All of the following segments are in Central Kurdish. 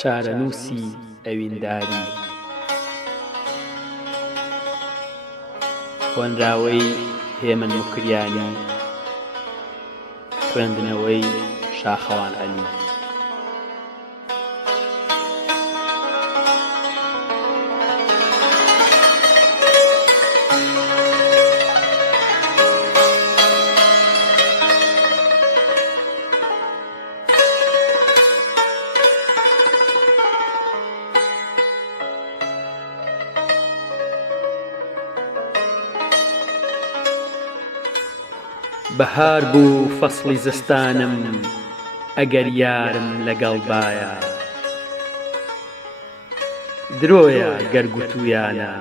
چارەنووسی ئەوینداری خوێنراوەی هێمن مکریانی خوێندنەوەی شاخەوان عەلی. بەهار بوو فەسڵی زستانم ئەگەر یارم لەگەڵ بایە، درۆیە گەر گوتوویانە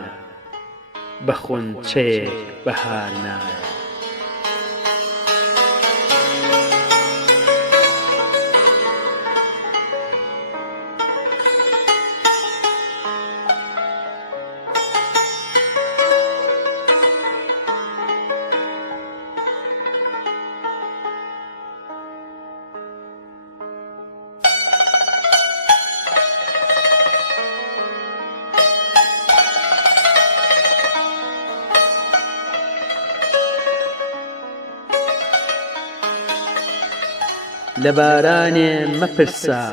بە خونچەیەک بەهار نایە. لە بارانێ مەپرسە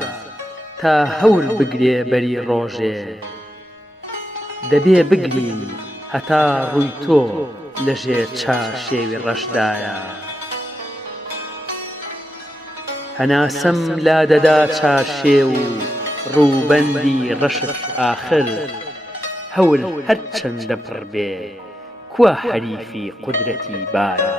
تا هەور بگرێ بەری ڕۆژێ، دەبێ بگرین هەتا ڕووی تۆ لەژێر چارشێوی ڕەشدایە. هەناسەم لا دەدا چارشێ و ڕووبەندی ڕەشت ئاخر، هەور هەرچەندە پڕ بێ کوا حەریفی قودرەتی بایە.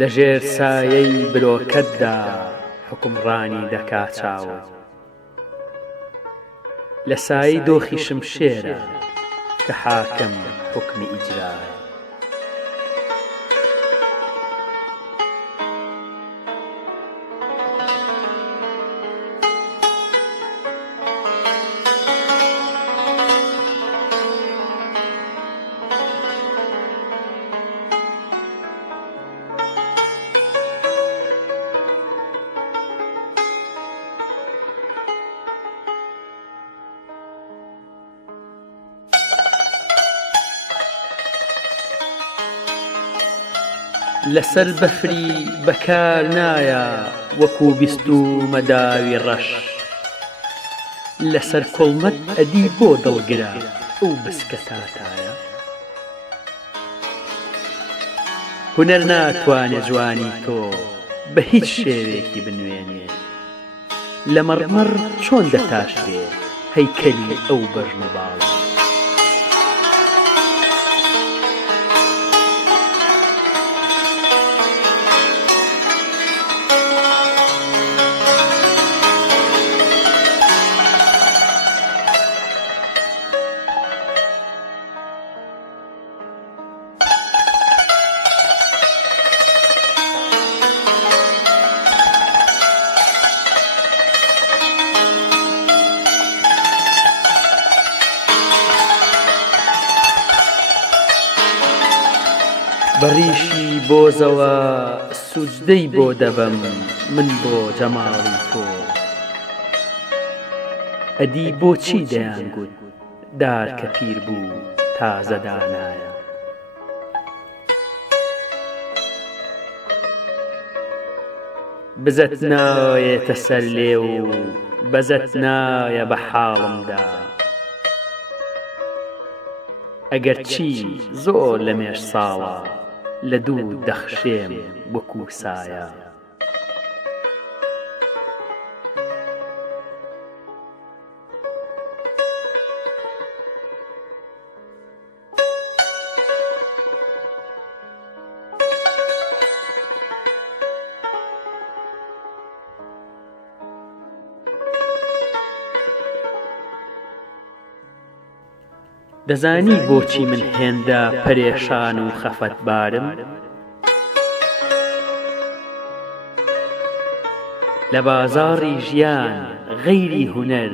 لەژێر سایەی برۆکەتدا حوکمڕانی دەکا چاوە، لە سایەی دۆخی شمشێرە کە حاکم حوکمی ئیجرایە. لەسەر بەفری بەکار نایە وەکوو بیست و مەداوی ڕەش، لەسەر کوڵمەت ئەدی بۆ دڵگرە ئەو بسکە تاتایە. هونەر ناتوانێ جوانی تۆ بە هیچ شێوێکی بنوێنێ، لە مەڕمەڕ چۆن دەتاشرێ هەیکەلی ئەو بەژن و باڵە. بەڕیشی بۆزەوە سوجدەی بۆ دەبەم من بۆ جەماڵی تۆ، ئەدی بۆچی دەیانگوت دار کە پیر بوو تازە دانایە. بزەت نایێتە سەر لێ و بەزەت نایە بە حاڵمدا، ئەگەر چی زۆر لە مێش ساڵە لە دوو دەخشێم وەکوو سایە. دەزانی بۆچی من هێندە پەرێشان و خەفەتبارم؟ لە بازاڕی ژیان غەیری هونەر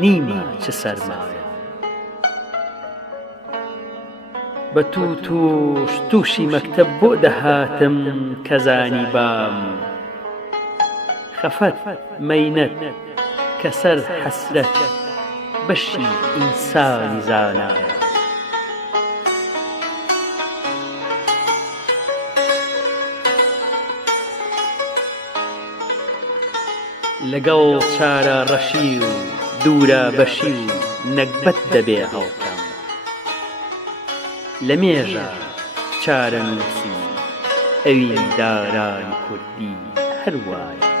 نیمە چ سەرمایە. بە تووشی مەکتەب بۆ دەهاتم کە زانی بام، خەفەت مەینەت کەسەر حەسرەت بەشی ئینسانی زانایە. لەگەڵ چارە ڕەشی و دوورە بەشی و نەکبەت دەبێ هەڵکەم، لە مێژە چارە نووسی ئەوین دارانی کوردی هەروایە.